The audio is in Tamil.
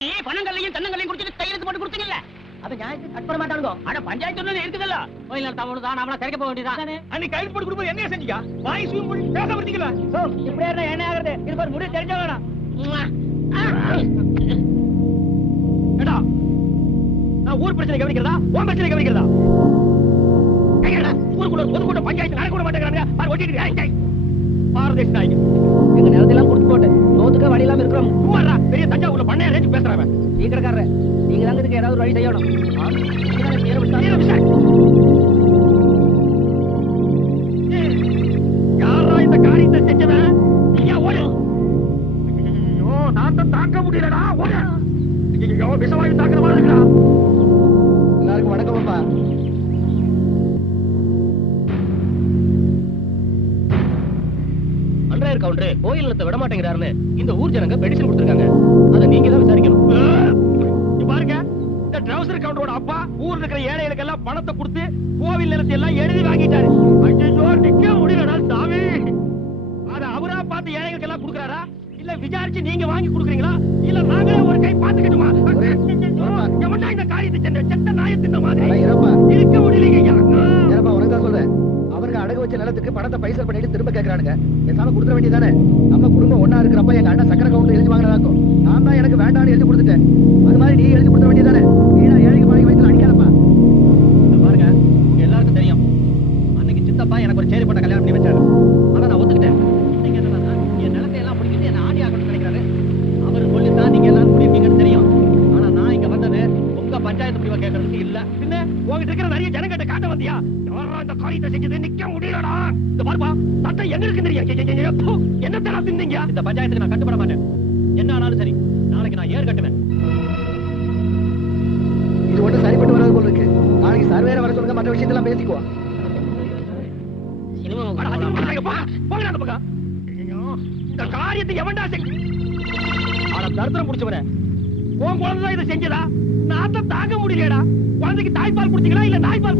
பணங்களையும் தென்னங்களையும் குடிச்சிட்டு கையெழுத்து போட்டு கொடுத்தீங்கல்ல, அது நியாயத்துக்கு கட் பண்ண மாட்டானுங்க. ஆனா பஞ்சாயத்து இருக்குதல்ல, கோயில் நடத்தவனு தான் நாமளா திறக்க போக வேண்டியதான். அன்னைக்கு கையெழுத்து போட்டு கொடுப்பது என்ன செஞ்சீங்க? வாய் சூம் பண்ணி பேச விட்டீங்களா? இப்படியே இருந்தா என்ன ஆகுறது? இது ஒரு முடிவு தெரிஞ்ச வேணாம். ஏடா, நான் ஊர் பிரச்சனை கவனிக்கிறதா, உன் பிரச்சனை கவனிக்கிறதா? ஊருக்குள்ள பொதுக்கூட்ட பஞ்சாயத்து நடக்க மாட்டேங்கிறாங்க. ஒட்டிட்டு பாரதேச நாய்க்கு எங்க நிலத்தெல்லாம் கொடுத்து போட்டு நோத்துக்க வழி இல்லாம இருக்கிறோம். சும்மாடா, பெரிய தஞ்சாவூர்ல பண்ணையா ரேஞ்சு பேசுறவன். சீக்கிரக்காரரு, நீங்க தாங்க இதுக்கு ஏதாவது ஒரு வழி செய்யணும். யாரா இந்த காரியத்தை செஞ்சவன்? நீயா ஓடு. ஐயோ, நான் தான் தாக்க முடியலடா. ஓடு. ஐயோ, விஷவாயு தாக்குற மாதிரி இருக்குடா. எல்லாருக்கும் வணக்கம் அப்பா. அன்றாயிரம் கவுண்டரு கோயில் நிலத்தை விட மாட்டேங்கிறாருன்னு இந்த ஊர் ஜனங்க பெடிஷன் கொடுத்திருக்காங்க. அதை நீங்க தான் விசாரிக்கணும். பாருங்க, இந்த ட்ரவுசர் கவுண்டரோட அப்பா ஊர்ல இருக்கிற ஏழைகளுக்கு எல்லாம் பணத்தை கொடுத்து கோவில் நிலத்தை எல்லாம் எழுதி வாங்கிட்டாரு. ஐயோ, நிக்க முடியலடா சாமி. அத அவரா பார்த்து ஏழைகளுக்கு எல்லாம் கொடுக்கறாரா, இல்ல விசாரிச்சு நீங்க வாங்கி கொடுக்குறீங்களா, இல்ல நாங்களே ஒரு கை பாத்துக்கிட்டுமா? எவன்டா இந்த காரியத்தை செஞ்ச? செத்த நாயத்தின் மாதிரி இருக்க முடியலைங்க. உனக்கு தான் சொல்றேன், அவருக்கு அடகு வச்ச நிலத்துக்கு பணத்தை பைசல் பண்ணிட்டு திரும்ப கேட்கறானுங்க. பேசாம கொடுத்துட வேண்டியதானே? நம்ம குடும்பம் ஒன்னா இருக்கிறப்ப எங்க அண்ணன் சக்கர கவுண்டர் எழுதி வாங்கினதாக்கும். நான் தான் எனக்கு வேண்டாம்னு எழுதி கொடுத்துட்டேன். அது மாதிரி நீ எழுதி கொடுத்துட வேண்டியதானே? வீணா ஏழைக்கு பழகி வயசுல அடிக்காதப்பா. பாருங்க, எல்லாருக்கும் தெரியும், அன்னைக்கு சித்தப்பா எனக்கு ஒரு சேரி போட்ட கல்யாணம் பண்ணி வச்சாரு. ஆனா நான் ஒத்துக்கிட்டேன். நீங்க என்னன்னா என் நிலத்தை எல்லாம் பிடிக்கிட்டு என்ன ஆடி ஆகணும்னு நினைக்கிறாரு. அவரு சொல்லித்தான் நீங்க எல்லாரும் முடிவீங்கன்னு தெரியும். ஆனா நான் இங்க வந்தது உங்க பஞ்சாயத்து முடிவை கேட்கறதுக்கு இல்ல. பின்ன உங்ககிட்ட இருக்கிற நிறைய ஜனங்கிட்ட காட்ட வந்தியா? இந்த காரியத்தை செஞ்சது நிக்க முடியலடா. இந்த பாருப்பா, சட்டம் எங்க இருக்கு தெரியும். என்னத்தடா தின்னீங்க? இந்த பஞ்சாயத்துக்கு நான் கட்டுப்பட மாட்டேன். என்ன ஆனாலும் சரி, நாளைக்கு நான் ஏர் கட்டுவேன். இது ஒன்றும் சரிப்பட்டு வராது போல இருக்கு. நாளைக்கு சர்வேரை வர சொல்லுங்க, மற்ற விஷயத்தெல்லாம் பேசிக்குவோம். இந்த காரியத்தை எவன்டா தரித்திரம் முடிச்சவன உன் குழந்தை இதை செஞ்சதா? நான் தான் தாங்க முடியலடா. குழந்தைக்கு தாய்ப்பால் குடிச்சீங்களா இல்ல நாய்ப்பால்